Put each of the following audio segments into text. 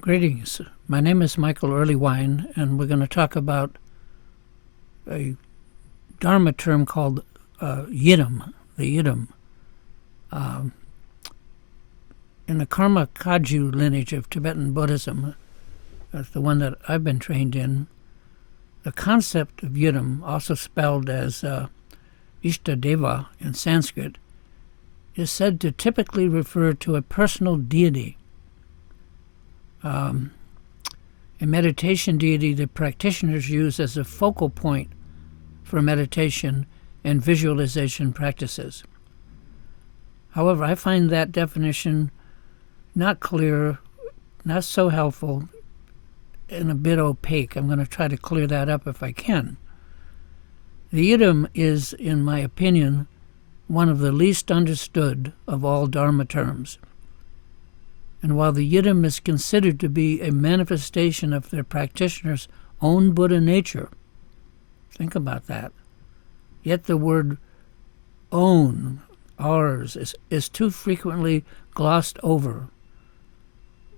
Greetings. My name is Michael Erlewine, and we're going to talk about a Dharma term called Yidam, the Yidam. In the Karma Kagyu lineage of Tibetan Buddhism, that's the one that I've been trained in, the concept of Yidam, also spelled as Ishtadeva in Sanskrit, is said to typically refer to a personal deity, a meditation deity that practitioners use as a focal point for meditation and visualization practices. However, I find that definition not clear, not so helpful, and a bit opaque. I'm going to try to clear that up if I can. The Yidam is, in my opinion, one of the least understood of all Dharma terms. And while the Yidam is considered to be a manifestation of their practitioner's own Buddha nature, think about that, yet the word own, ours, is too frequently glossed over,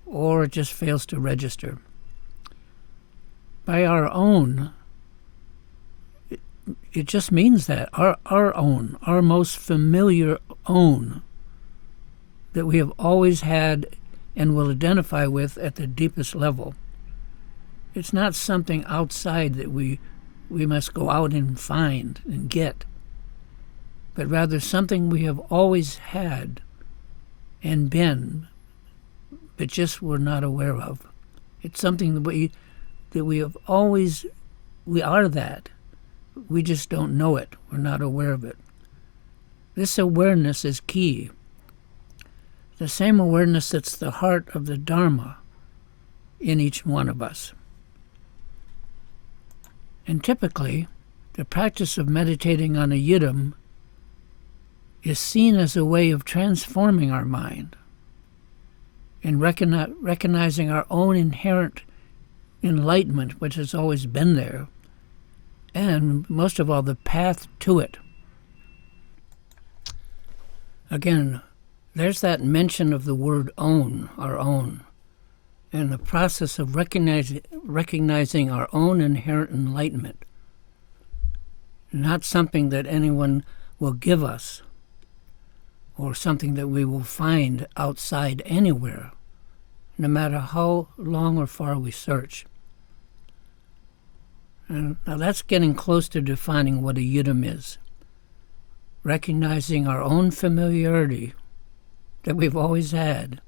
or it just fails to register. By our own, it just means that, our own, our most familiar own, that we have always had and will identify with at the deepest level. It's not something outside that we must go out and find and get, but rather something we have always had and been, but just were not aware of. It's something that we have always, we are that. We just don't know it. We're not aware of it. This awareness is key. The same awareness that's the heart of the Dharma in each one of us. And typically, the practice of meditating on a Yidam is seen as a way of transforming our mind and recognizing our own inherent enlightenment, which has always been there, and most of all, the path to it. Again, there's that mention of the word own, our own, and the process of recognizing our own inherent enlightenment, not something that anyone will give us or something that we will find outside anywhere, no matter how long or far we search. And now that's getting close to defining what a Yidam is, recognizing our own familiarity that we've always had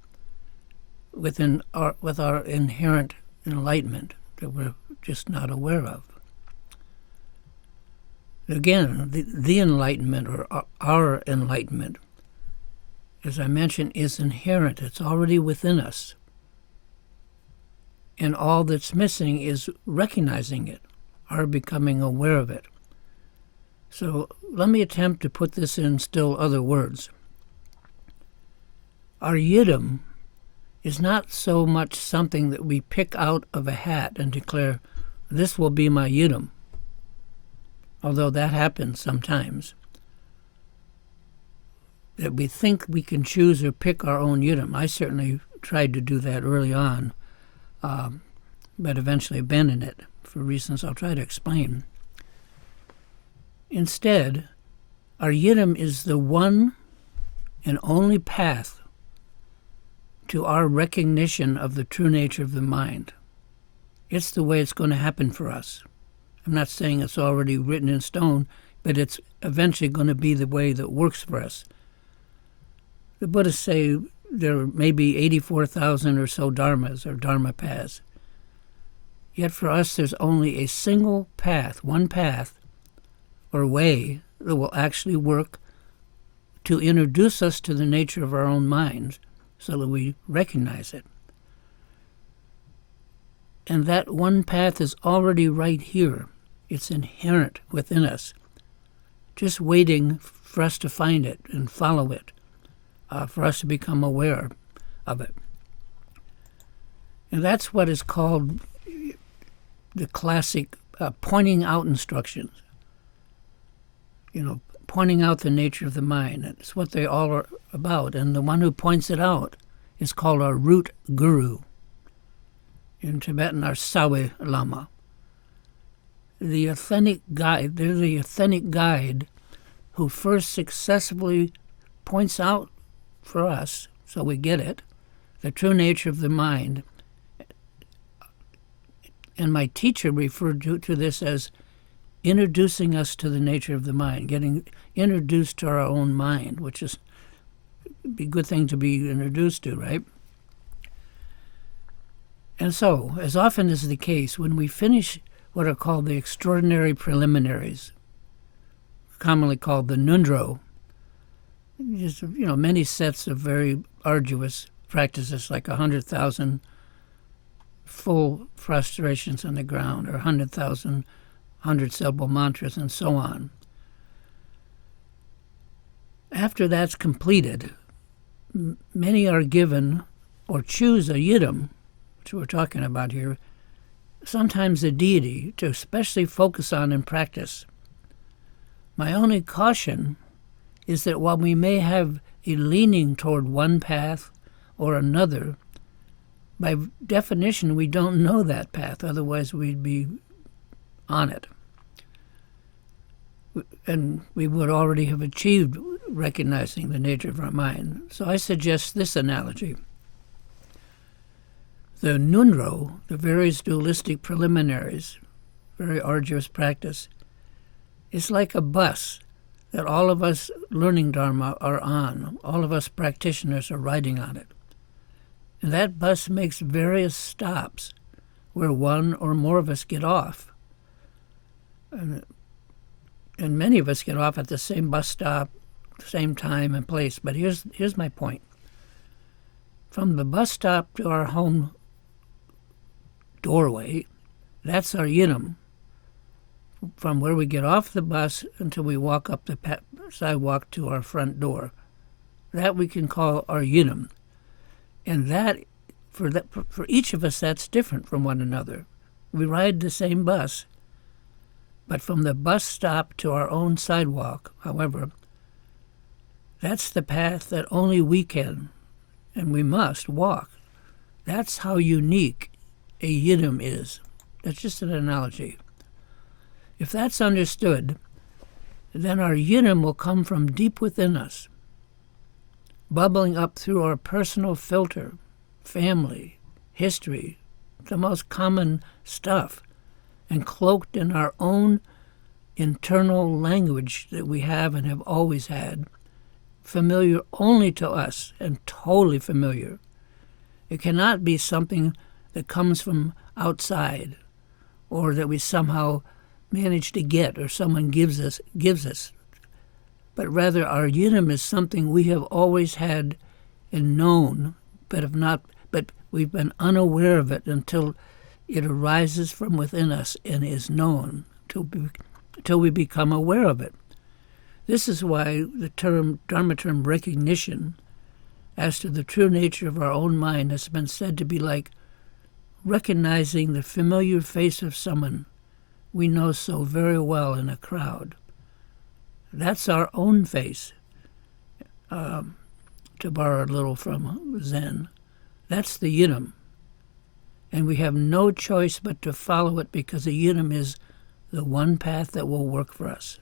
with our inherent enlightenment that we're just not aware of. Again, the enlightenment, or our enlightenment, as I mentioned, is inherent. It's already within us. And all that's missing is recognizing it, or becoming aware of it. So let me attempt to put this in still other words. Our Yidam is not so much something that we pick out of a hat and declare, this will be my Yidam, although that happens sometimes, that we think we can choose or pick our own Yidam. I certainly tried to do that early on, but eventually abandoned it for reasons I'll try to explain. Instead, our Yidam is the one and only path to our recognition of the true nature of the mind. It's the way it's going to happen for us. I'm not saying it's already written in stone, but it's eventually going to be the way that works for us. The Buddhists say there may be 84,000 or so dharmas or dharma paths. Yet for us there's only a single path, one path or way that will actually work to introduce us to the nature of our own minds so that we recognize it. And that one path is already right here. It's inherent within us, just waiting for us to find it and follow it, for us to become aware of it. And that's what is called the classic pointing out instructions. Pointing out the nature of the mind. It's what they all are about. And the one who points it out is called our root guru. In Tibetan, our Sawe Lama. The authentic guide, they're the authentic guide who first successfully points out for us, so we get it, the true nature of the mind. And my teacher referred to this as introducing us to the nature of the mind, getting introduced to our own mind, which is a good thing to be introduced to, right? And so, as often is the case, when we finish what are called the extraordinary preliminaries, commonly called the Nundro, just, many sets of very arduous practices, like 100,000 full prostrations on the ground, or 100,000 100-syllable mantras, and so on. After that's completed, many are given or choose a Yidam, which we're talking about here, sometimes a deity, to especially focus on and practice. My only caution is that while we may have a leaning toward one path or another, by definition we don't know that path, otherwise we'd be on it. And we would already have achieved recognizing the nature of our mind. So I suggest this analogy. The Nunro, the various dualistic preliminaries, very arduous practice, is like a bus that all of us learning Dharma are on. All of us practitioners are riding on it. And that bus makes various stops where one or more of us get off. And many of us get off at the same bus stop, same time and place. But here's my point. From the bus stop to our home doorway, that's our Yidam. From where we get off the bus until we walk up the sidewalk to our front door, that we can call our Yidam. And that, for each of us, that's different from one another. We ride the same bus, but from the bus stop to our own sidewalk, however, that's the path that only we can and we must walk. That's how unique a Yidam is. That's just an analogy. If that's understood, then our Yidam will come from deep within us, bubbling up through our personal filter, family, history, the most common stuff, and cloaked in our own internal language that we have and have always had, familiar only to us and totally familiar. It cannot be something that comes from outside or that we somehow manage to get or someone gives us. But rather our Yidam is something we have always had and known, but we've been unaware of it until it arises from within us and is known till we become aware of it. This is why the Dharma term recognition as to the true nature of our own mind has been said to be like recognizing the familiar face of someone we know so very well in a crowd. That's our own face, to borrow a little from Zen. That's the Yidam. And we have no choice but to follow it because the Yidam is the one path that will work for us.